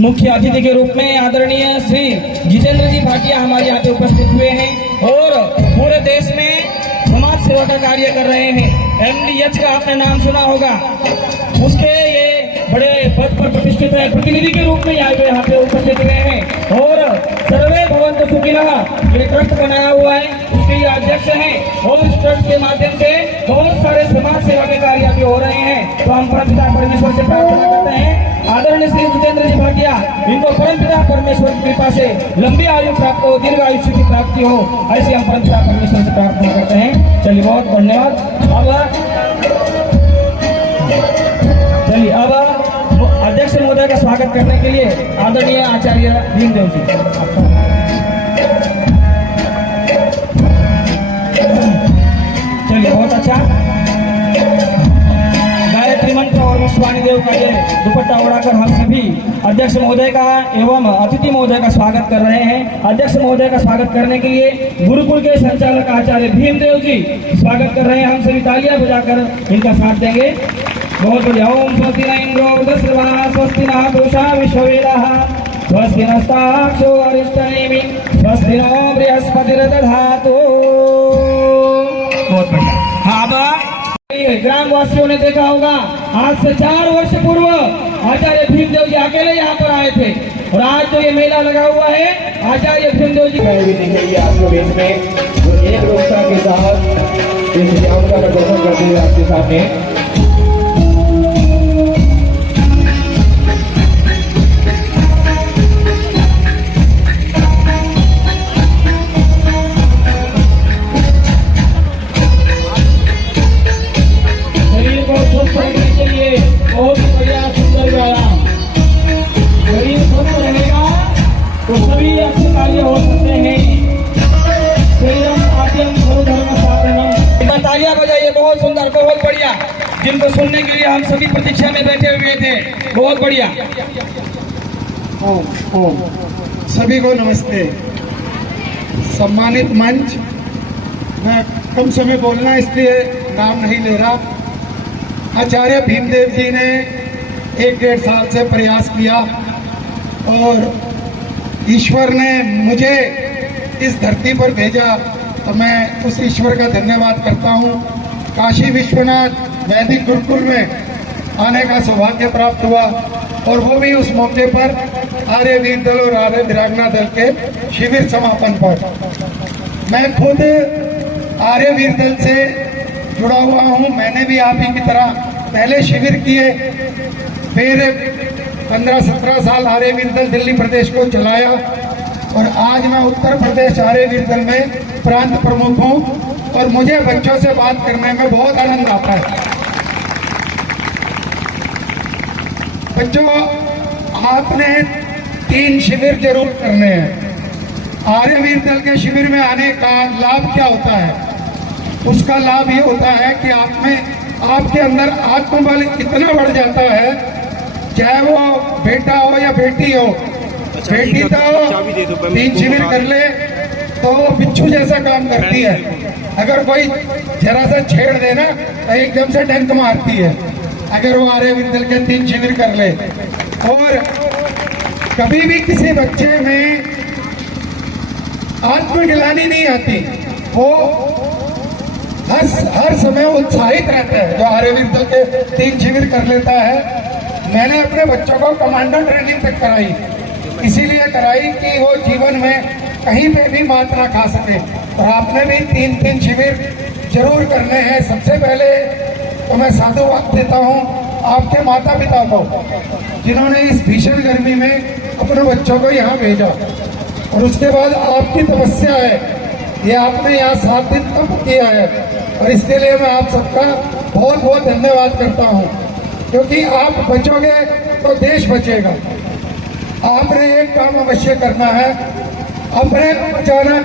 मुख्य अतिथि के रूप में आदरणीय श्री जितेंद्र जी भाटिया हमारे यहाँ पे उपस्थित हुए हैं और पूरे देश में समाज सेवा का कार्य कर रहे हैं। MDH का आपने नाम सुना होगा, उसके ये बड़े पद पर प्रतिष्ठित है, प्रतिनिधि के रूप में यहाँ पे उपस्थित हुए हैं। और सर्वे भवन्तु सुखिनः ये ट्रस्ट बनाया हुआ है, उसके अध्यक्ष हैं और इस ट्रस्ट के माध्यम से बहुत सारे समाज सेवा के कार्य भी हो रहे हैं। तो हम परमपिता परमेश्वर से प्रार्थना करते हैं आदरणीय श्री जितेंद्र जी भाटिया, इनको परमपिता परमेश्वर की कृपा से लंबी आयु प्राप्त हो, दीर्घ आयुष्य की प्राप्ति हो, ऐसे हम परमपिता परमेश्वर से प्रार्थना करते हैं। चलिए बहुत धन्यवाद। अब अध्यक्ष महोदय का स्वागत करने के लिए आदरणीय आचार्य भीमदेव जी। चलिए बहुत अच्छा। गायत्री मंत्र और विश्वानी देव का ये दुपट्टा उड़ाकर हम सभी अध्यक्ष महोदय का एवं अतिथि महोदय का स्वागत कर रहे हैं। अध्यक्ष महोदय का स्वागत करने के लिए गुरुकुल के संचालक आचार्य भीमदेव जी स्वागत कर रहे हैं। हम सभी तालियां बजाकर इनका साथ देंगे। बहुत बढ़िया। ओम स्वस्ति न इंद्रो वृद्धश्रवा स्वस्ति न पूषा विश्ववेदाः स्वस्ति नस्ताक्षो अरिष्टनेमि स्वस्ति नो बृहस्पतिर्दधातु। बहुत बढ़िया। हाँ, ग्राम वासियों ने देखा होगा आज से 4 वर्ष पूर्व आचार्य भीमदेव जी अकेले यहाँ पर आए थे और आज जो ये मेला लगा हुआ है आचार्य भीमदेव जी आपके बीच में एक रोकता के साथ इस का प्रदर्शन करते हुए आपके सामने बहुत बढ़िया सुंदर व्यायाम। शरीर स्वस्थ रहेगा तो सभी अच्छे कार्य हो सकते हैं। तालियां बजाइए, बहुत सुंदर, बहुत बढ़िया। जिनको सुनने के लिए हम सभी प्रतीक्षा में बैठे हुए थे। बहुत बढ़िया। ओम सभी को नमस्ते। सम्मानित मंच, मैं कम समय बोलना इसलिए नाम नहीं ले रहा। आचार्य भीमदेव जी ने 1-1.5 साल से प्रयास किया और ईश्वर ने मुझे इस धरती पर भेजा, तो मैं उस ईश्वर का धन्यवाद करता हूँ। काशी विश्वनाथ वैदिक गुरुकुल में आने का सौभाग्य प्राप्त हुआ और वो भी उस मौके पर आर्य वीर दल और आर्य वीरांगना दल के शिविर समापन पर। मैं खुद आर्य वीर दल से जुड़ा हुआ हूँ। मैंने भी आप ही की तरह पहले शिविर किए, फिर 15-17 साल आर्य वीर दल दिल्ली प्रदेश को चलाया और आज मैं उत्तर प्रदेश आर्य वीर दल में प्रांत प्रमुख हूँ और मुझे बच्चों से बात करने में बहुत आनंद आता है। बच्चों, आपने 3 शिविर जरूर करने हैं। आर्य वीर दल के शिविर में आने का लाभ क्या होता है? उसका लाभ ये होता है कि आपके अंदर आत्मबल इतना बढ़ जाता है, चाहे वो बेटा हो या बेटी हो। बेटी तो 3 शिविर कर ले तो वो बिच्छू जैसा काम करती है। अगर कोई जरा सा छेड़ देना तो एकदम से डंक मारती है। अगर वो आर्य विद्यालय के 3 शिविर कर ले, और कभी भी किसी बच्चे में आत्मग्लानि नहीं आती, वो हर समय उत्साहित रहता है जो आर्य विद्यालय के 3 शिविर कर लेता है। मैंने अपने बच्चों को कमांडो ट्रेनिंग तक कराई, इसीलिए कराई कि वो जीवन में कहीं पे भी मात ना खा सके। और आपने भी 3 शिविर जरूर करने हैं। सबसे पहले तो मैं साधुवाद देता हूँ आपके माता पिता को, जिन्होंने इस भीषण गर्मी में अपने बच्चों को यहाँ भेजा। और उसके बाद आपकी तपस्या है, ये आपने यहाँ 7 दिन तप किया है, और इसके लिए मैं आप सबका बहुत बहुत धन्यवाद करता हूँ। क्योंकि आप बचोगे तो देश बचेगा। आपने एक काम अवश्य करना है, अपने को बचाना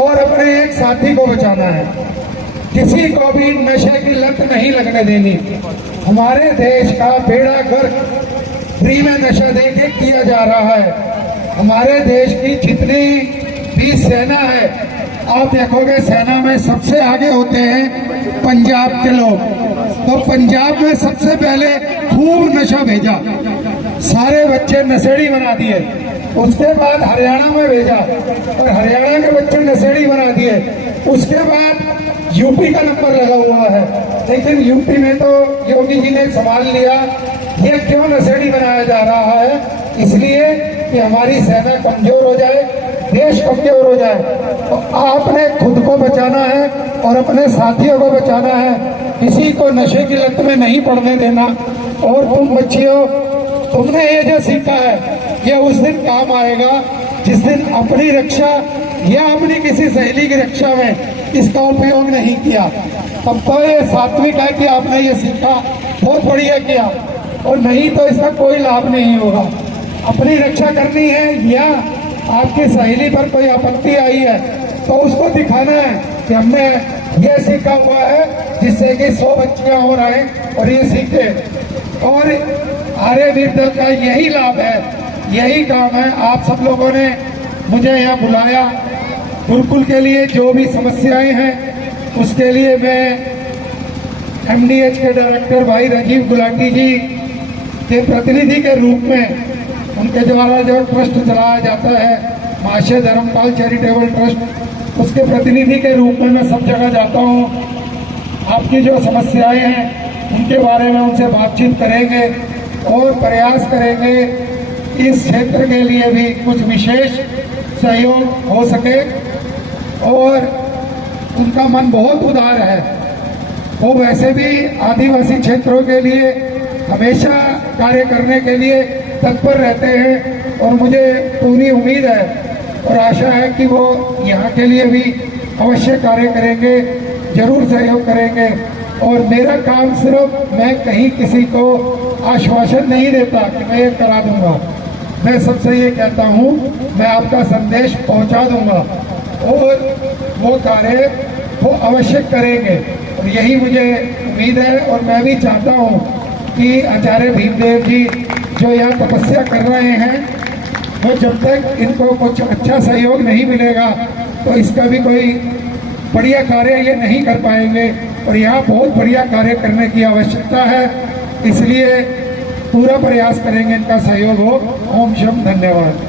और अपने एक साथी को बचाना है। किसी को भी नशे की लत नहीं लगने देनी। हमारे देश का बेड़ा गर्क फ्री में नशा दे के किया जा रहा है। हमारे देश की जितनी भी सेना है, आप देखोगे सेना में सबसे आगे होते हैं पंजाब के लोग। तो पंजाब में सबसे पहले खूब नशा भेजा, सारे बच्चे नशेड़ी बना दिए। उसके बाद हरियाणा में भेजा और हरियाणा के बच्चे नशेड़ी बना दिए। उसके बाद यूपी का नंबर लगा हुआ है, लेकिन यूपी में तो योगी जी ने संभाल लिया। ये क्यों नशेड़ी बनाया जा रहा है? इसलिए कि हमारी सेना कमजोर हो जाए, देश कमजोर हो जाए। तो आपने खुद को बचाना है और अपने साथियों को बचाना है। किसी को नशे की लत में नहीं पड़ने देना। और तुम बच्चियों, तुमने ये जो सीखा है ये उस दिन काम आएगा जिस दिन अपनी रक्षा या अपनी किसी सहेली की रक्षा में इसका उपयोग नहीं किया। तब तो ये सात्विक है कि आपने ये सीखा, बहुत बढ़िया किया, और नहीं तो इसका कोई लाभ नहीं होगा। अपनी रक्षा करनी है या आपकी सहेली पर कोई आपत्ति आई है तो उसको दिखाना है कि हमने ये सीखा हुआ है, जिससे कि 100 बच्चियां और आए और ये सीखे। और आर्य विद्यालय का यही लाभ है, यही काम है। आप सब लोगों ने मुझे यहाँ बुलाया गुरुकुल के लिए, जो भी समस्याएं हैं उसके लिए मैं MDH के डायरेक्टर भाई राजीव गुलाटी जी के प्रतिनिधि के रूप में, उनके द्वारा जो ट्रस्ट चलाया जाता है महाशय धर्मपाल चैरिटेबल ट्रस्ट, उसके प्रतिनिधि के रूप में मैं सब जगह जाता हूँ। आपकी जो समस्याएं हैं उनके बारे में उनसे बातचीत करेंगे और प्रयास करेंगे इस क्षेत्र के लिए भी कुछ विशेष सहयोग हो सके। और उनका मन बहुत उदार है, वो वैसे भी आदिवासी क्षेत्रों के लिए हमेशा कार्य करने के लिए तत्पर रहते हैं। और मुझे पूरी उम्मीद है और आशा है कि वो यहाँ के लिए भी अवश्य कार्य करेंगे, जरूर सहयोग करेंगे। और मेरा काम सिर्फ मैं कहीं किसी को आश्वासन नहीं देता कि मैं ये करा दूंगा, मैं सबसे ये कहता हूँ मैं आपका संदेश पहुँचा दूंगा और वो कार्य वो अवश्य करेंगे। और यही मुझे उम्मीद है। और मैं भी चाहता हूँ कि आचार्य भीमदेव जी जो यहाँ तपस्या कर रहे हैं, वो जब तक इनको कुछ अच्छा सहयोग नहीं मिलेगा तो इसका भी कोई बढ़िया कार्य ये नहीं कर पाएंगे। और यहाँ बहुत बढ़िया कार्य करने की आवश्यकता है, इसलिए पूरा प्रयास करेंगे इनका सहयोग हो। ओम शम, धन्यवाद।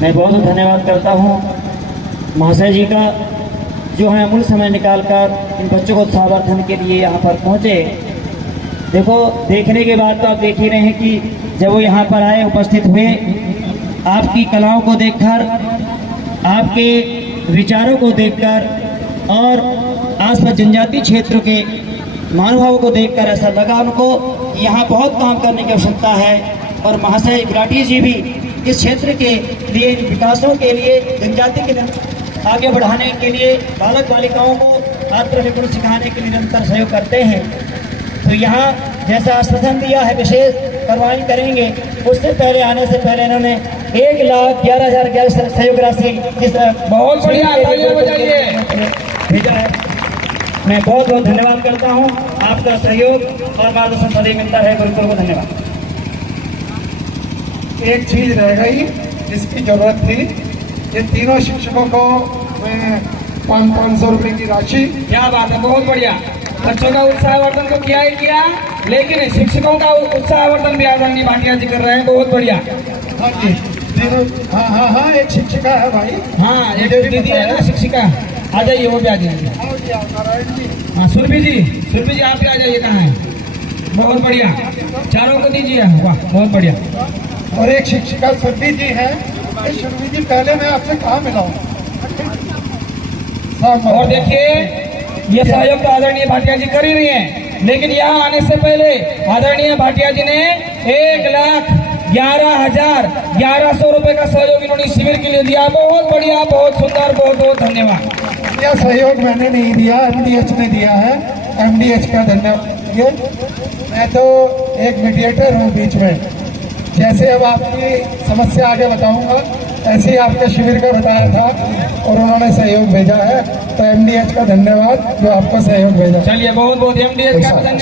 मैं बहुत बहुत धन्यवाद करता हूँ महाशय जी का, जो है अमूल्य समय निकालकर इन बच्चों को उत्साहवर्धन के लिए यहाँ पर पहुँचे। देखो, देखने के बाद तो आप देख ही रहे हैं कि जब वो यहाँ पर आए, उपस्थित हुए, आपकी कलाओं को देखकर, आपके विचारों को देखकर और आसपास जनजाति क्षेत्र के महानुभावों को देखकर ऐसा लगा उनको यहाँ बहुत काम करने की आवश्यकता है। और महाशय गुलाटी जी भी इस क्षेत्र के लिए, विकासों के लिए, जनजाति के आगे बढ़ाने के लिए, बालक बालिकाओं को आत्मनिर्भर सिखाने के लिए निरंतर सहयोग करते हैं। तो यहाँ जैसा आश्वासन दिया है विशेष कार्रवाई करेंगे, उससे पहले आने से पहले इन्होंने 1,11,000 सहयोग राशि बहुत बढ़िया, तालियां बजाइए। भेजा है। मैं बहुत बहुत धन्यवाद करता हूँ। आपका सहयोग और मार्गदर्शन सदैव मिलता रहे। गुरुकुल को धन्यवाद। एक चीज रह गई जिसकी जरूरत थी, ये तीनों शिक्षकों को मैं 500 रुपए की राशि। क्या बात है, बहुत बढ़िया। बच्चों का उत्साहवर्धन तो किया ही किया, लेकिन शिक्षकों का उत्साहवर्धन भी आदरणीय भाटिया जी कर रहे हैं। बहुत बढ़िया। हाँ जी, तीनों। हाँ, एक शिक्षिका है भाई। हाँ, एक दीदी है ना शिक्षिका, आ जाइए, वो भी आ जाइए। आओ जी, आओ, नारायण जी। हाँ, सुरभि जी आप भी आ जाइए। कहाँ है? बहुत बढ़िया, चारों को दीजिए। वाह, बहुत बढ़िया। और एक शिक्षिका सुरभि जी है। सुरभि जी, पहले मैं आपसे कहाँ मिला हूँ? और देखिए, ये सहयोग तो आदरणीय भाटिया जी कर ही रही हैं, लेकिन यहाँ आने से पहले आदरणीय भाटिया जी ने 1,11,1100 रुपए का सहयोग इन्होंने शिविर के लिए दिया। बहुत बढ़िया, बहुत सुंदर, बहुत बहुत धन्यवाद। यह सहयोग मैंने नहीं दिया, MDH ने दिया है। MDH का धन्यवाद। मैं तो एक मीडिएटर हूँ बीच में। जैसे अब आपकी समस्या आगे बताऊंगा, ऐसे ही आपके शिविर का बताया था और उन्होंने सहयोग भेजा है। तो MDH का धन्यवाद जो आपको सहयोग भेजा। चलिए, बहुत बहुत MDH का धन्यवाद।